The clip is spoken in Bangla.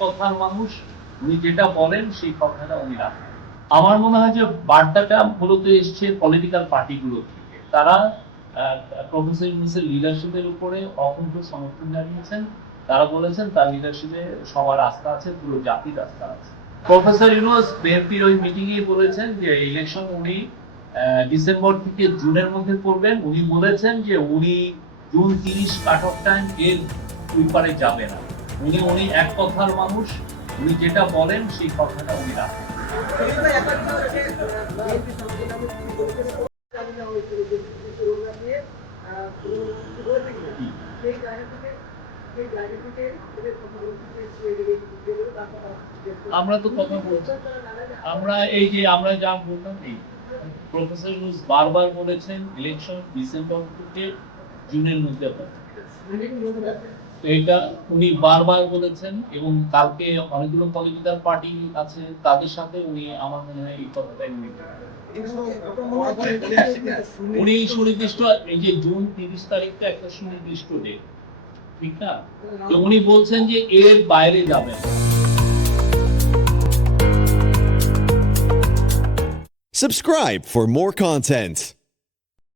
কথার মানুষ, উনি যেটা বলেন সেই কথাটা উনি রাখেন। আমার মনে হয় যে বার্তাটা মূলত এসছে পলিটিক্যাল পার্টিগুলো থেকে। তারা প্রফেসর ইউনূসের লিডারশিপের উপরে অকুণ্ঠ সমর্থন জানিয়েছেন। তারা বলেছেন তার লিডারশিপে সবার আস্থা আছে, পুরো জাতির আস্থা আছে। প্রফেসর ইউনূস বিএনপির ওই মিটিংয়েই বলেছেন যে ইলেকশন উনি ডিসেম্বর থেকে জুনের মধ্যে করবেন। উনি বলেছেন যে উনি জুন 30 কাট অফ টাইম এর ব্যাপারে যাবে না। উনি এক কথার মানুষ, উনি যেটা বলেন সেই কথাটা উনি রাখেন। আমরা তো কথা বলছি, আমরা এই যে আমরা যা বললাম এই প্রফেসর ইউনূস বারবার বলেছেন ইলেকশন ডিসেম্বর থেকে জুনের মধ্যে হবে। এটা উনি বারবার বলেছেন এবং কালকে অনেকগুলো পলিটিক্যাল পার্টি আছে তাদের সাথে উনি আমার মনে হয় এই কথাটাই উনি সুনির্দিষ্ট এই যে জুন 30 তারিখটা একটা সুনির্দিষ্ট ডেট, ঠিক না? তো উনি বলছেন যে এর বাইরে যাবেন। Subscribe for more content.